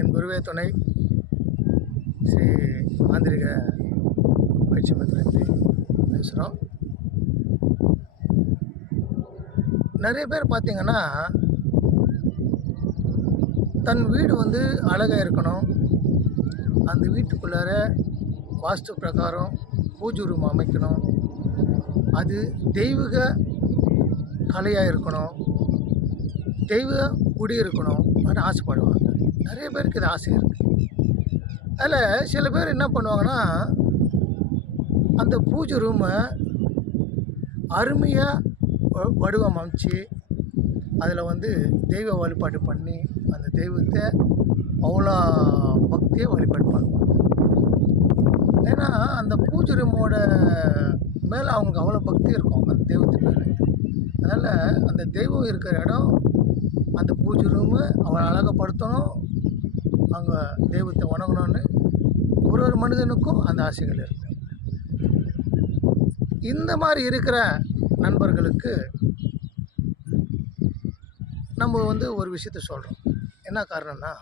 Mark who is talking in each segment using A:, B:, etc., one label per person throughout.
A: என் குருவே துணை. ஸ்ரீ மாந்திரிக பயிற்சி மந்திரத்தை பேசுகிறோம் நிறைய பேர் பார்த்திங்கன்னா தன் வீடு வந்து அழகாக இருக்கணும். அந்த வீட்டுக்குள்ளார வாஸ்து பிரகாரம் பூஜை ரூம் அமைக்கணும். அது தெய்வீக கலையாக இருக்கணும். தெய்வ குடி இருக்கணும். அப்படின்னு ஆசைப்படுவாங்க. நிறைய பேருக்கு இது ஆசை இருக்குது அதில் சில பேர் என்ன பண்ணுவாங்கன்னா அந்த பூஜை ரூமை அருமையாக வ- வடிவம் அமைச்சு அதில் வந்து தெய்வ வழிபாடு பண்ணி அந்த தெய்வத்தை அவ்வளோ பக்தியை வழிபாடு பண்ணுவாங்க. ஏன்னா அந்த பூஜை ரூமோட மேலே அவங்களுக்கு அவ்வளோ பக்தி இருக்கும் அந்த தெய்வத்து மேலே. அதனால் அந்த தெய்வம் இருக்கிற இடம் அந்த பூஜை ரூமு அவளை அழகப்படுத்தணும் அங்கே தெய்வத்தை வணங்கணும்னு ஒரு ஒரு மனிதனுக்கும் அந்த ஆசைகள் இருக்கு. இந்த மாதிரி இருக்கிற நண்பர்களுக்கு நம்ம வந்து ஒரு விஷயத்த சொல்கிறோம் என்ன காரணம்னா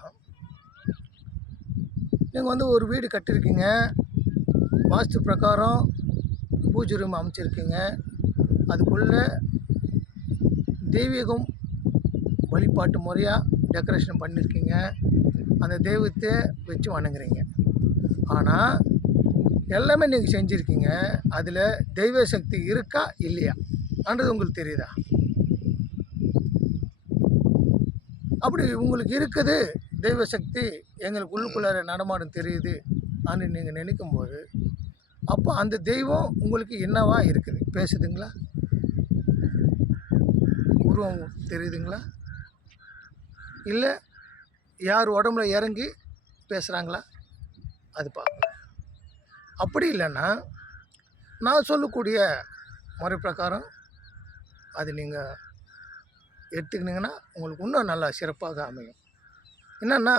A: நீங்கள் வந்து ஒரு வீடு கட்டியிருக்கீங்க வாஸ்து பிரகாரம் பூஜை ரூம் அமைச்சிருக்கீங்க அதுக்குள்ளே தெய்வீகம் வழிபாட்டு முறையாக டெக்கரேஷன் பண்ணியிருக்கீங்க அந்த தெய்வத்தை வச்சு வணங்குறீங்க. ஆனால் எல்லாமே நீங்கள் செஞ்சுருக்கீங்க. அதில் தெய்வ சக்தி இருக்கா இல்லையா? அன்றது உங்களுக்கு தெரியுதா? அப்படி உங்களுக்கு இருக்குது தெய்வ சக்தி எங்களுக்கு உள்ளுக்குள்ளார நடமாடும் தெரியுது அப்படின்னு நீங்கள் நினைக்கும்போது அப்போ அந்த தெய்வம் உங்களுக்கு என்னவா இருக்குது? பேசுதுங்களா? உருவம் தெரியுதுங்களா? இல்லை யார் உடம்புல இறங்கி பேசுகிறாங்களா அது பார்க்கணும் அப்படி இல்லைன்னா நான் சொல்லக்கூடிய முறை பிரகாரம் அது நீங்கள் எடுத்துக்கினீங்கன்னா உங்களுக்கு இன்னும் நல்லா சிறப்பாக அமையும். என்னென்னா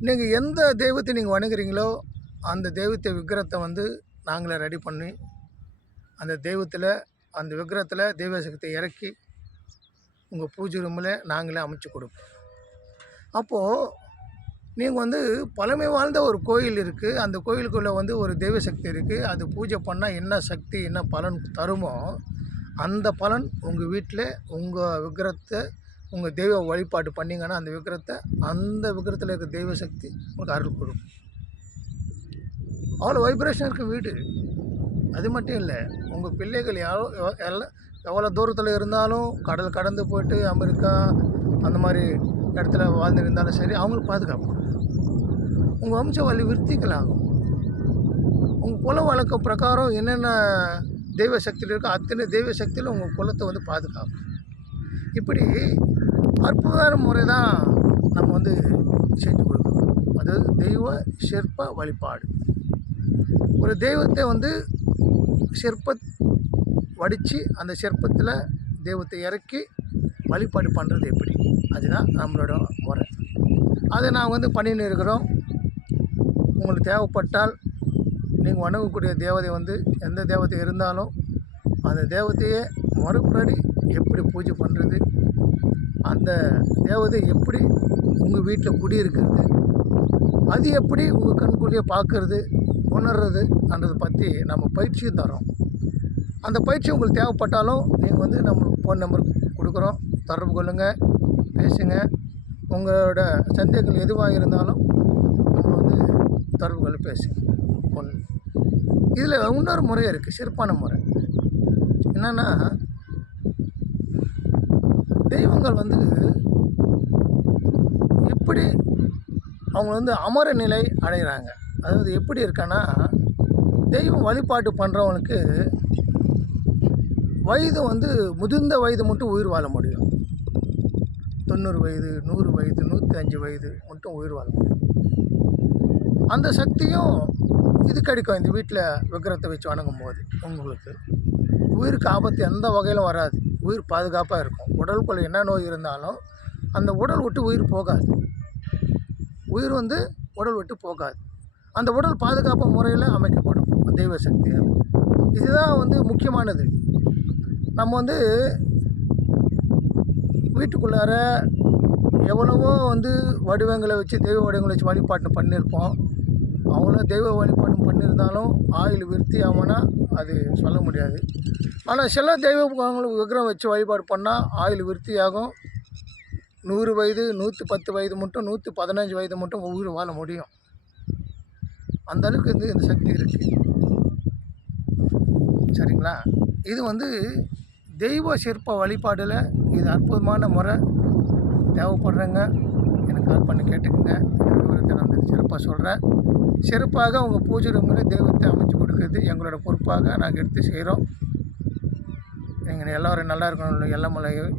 A: நீங்கள் எந்த தெய்வத்தை நீங்கள் வணங்குறீங்களோ அந்த தெய்வத்தை விக்கிரத்தை வந்து நாங்களே ரெடி பண்ணி அந்த தெய்வத்தில் அந்த விக்கிரத்தில் தெய்வ சக்தியை இறக்கி உங்கள் பூஜை ரூமில் நாங்களே அமைச்சு கொடுப்போம். அப்போது நீங்கள் வந்து பழமை வாழ்ந்த ஒரு கோயில் இருக்குது அந்த கோயிலுக்குள்ளே வந்து ஒரு தெய்வ சக்தி இருக்குது அது பூஜை பண்ணால் என்ன சக்தி என்ன பலன் தருமோ அந்த பலன் உங்கள் வீட்டில் உங்கள் விக்கிரத்தை உங்கள் தெய்வ வழிபாடு பண்ணிங்கன்னா அந்த விக்கிரத்தை அந்த விக்கிரத்தில் இருக்க தெய்வ சக்தி உங்களுக்கு அருள் கொடுக்கும். அவ்வளோ வைப்ரேஷன் இருக்க வீடு. அது மட்டும் இல்லை உங்கள் பிள்ளைகள் யாரோ எல்லாம் எவ்வளோ தூரத்தில் இருந்தாலும் கடல் கடந்து போயிட்டு அமெரிக்கா அந்த மாதிரி இடத்துல வாழ்ந்துருந்தாலும் சரி அவங்களுக்கு பாதுகாப்பு உங்கள் வம்சவழி விருத்திகளாகும். உங்கள் குல வழக்க பிரகாரம் என்னென்ன தெய்வ சக்தியில் இருக்கோ அத்தனை தெய்வ சக்தியில் உங்கள் குலத்தை வந்து பாதுகாக்கும். இப்படி அற்புதமான முறை தான் நம்ம வந்து செஞ்சு கொடுக்கணும். அதாவது தெய்வ சிற்ப வழிபாடு. ஒரு தெய்வத்தை வந்து சிற்ப படித்து அந்த சிற்பத்தில் தெய்வத்தை இறக்கி வழிபாடு பண்ணுறது எப்படி? அதுதான் நம்மளோட முறை. அதை நான் வந்து பண்ணின்னு இருக்கிறோம். உங்களுக்கு தேவைப்பட்டால் நீங்கள் வணங்கக்கூடிய தேவதை வந்து எந்த தேவதை இருந்தாலும் அந்த தேவதையை மறுபடி எப்படி பூஜை பண்ணுறது அந்த தேவதை எப்படி உங்கள் வீட்டில் குடியிருக்கிறது அது எப்படி உங்கள் கண்குள்ளேயே பார்க்குறது உணர்றதுன்றதை பற்றி நம்ம பயிற்சியும் தரோம் அந்த பயிற்சி உங்களுக்கு தேவைப்பட்டாலும் நீங்கள் வந்து நம்ம ஃபோன் நம்பர் கொடுக்குறோம். தொடர்பு கொள்ளுங்கள் பேசுங்க. உங்களோட சந்தேகங்கள் எதுவாக இருந்தாலும் நம்ம வந்து தொடர்பு கொள்ள பேசுங்க. ஒன்று இதில் இன்னொரு முறை இருக்குது சிறப்பான முறை. என்னென்னா தெய்வங்கள் வந்து எப்படி அவங்க வந்து அமர நிலை அடைகிறாங்க அதாவது எப்படி இருக்கன்னா தெய்வம் வழிபாட்டு பண்ணுறவங்களுக்கு வயது வந்து முதிர்ந்த வயது மட்டும் உயிர் வாழ முடியும். தொண்ணூறு வயது நூறு வயது நூற்றி அஞ்சு வயது மட்டும் உயிர் வாழ முடியும். அந்த சக்தியும் இது கிடைக்கும் இந்த வீட்டில் விக்கிரத்தை வச்சு வணங்கும் போது உங்களுக்கு உயிருக்கு ஆபத்து எந்த வகையிலும் வராது. உயிர் பாதுகாப்பாக இருக்கும். உடலுக்குள்ளே என்ன நோய் இருந்தாலும் அந்த உடல் விட்டு உயிர் போகாது. உயிர் வந்து உடல் விட்டு போகாது. அந்த உடல் பாதுகாப்பு முறையில் அமைக்கப்படும். தெய்வ சக்தியால் இதுதான் வந்து முக்கியமானது. நம்ம வந்து வீட்டுக்குள்ளார எவ்வளவோ வந்து வடிவங்களை வச்சு தெய்வ வடிவங்களை வச்சு வழிபாட்டு பண்ணியிருப்போம். அவ்வளோ தெய்வ வழிபாடு பண்ணியிருந்தாலும் ஆயுள் விருத்தி ஆகும்னா அது சொல்ல முடியாது. ஆனால் சில தெய்வ முகங்களுக்கு விக்கிரம் வச்சு வழிபாடு பண்ணால் ஆயுள் விருத்தி ஆகும். நூறு வயது நூற்றி பத்து வயது மட்டும் நூற்றி பதினஞ்சு வயது மட்டும் உயிர் வாழ முடியும். அந்த அளவுக்கு வந்து இந்த சக்தி இருக்குது சரிங்களா? இது வந்து தெய்வ சிற்ப வழிபாடில் இது அற்புதமான முறை. தேவைப்படுறேங்க. எனக்கு கால் பண்ணி கேட்டுக்கோங்க. விவரத்தை நான் சிறப்பாக சொல்கிறேன் சிறப்பாக உங்கள் பூஜை ரூமில் தெய்வத்தை அமைச்சு கொடுக்குறது எங்களோட பொறுப்பாக நாங்கள் எடுத்து செய்கிறோம் நீங்கள் எல்லோரும் நல்லா இருக்கணும் எல்லாம்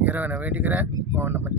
A: இறைவனை வேண்டிக்கிறேன். நம்ம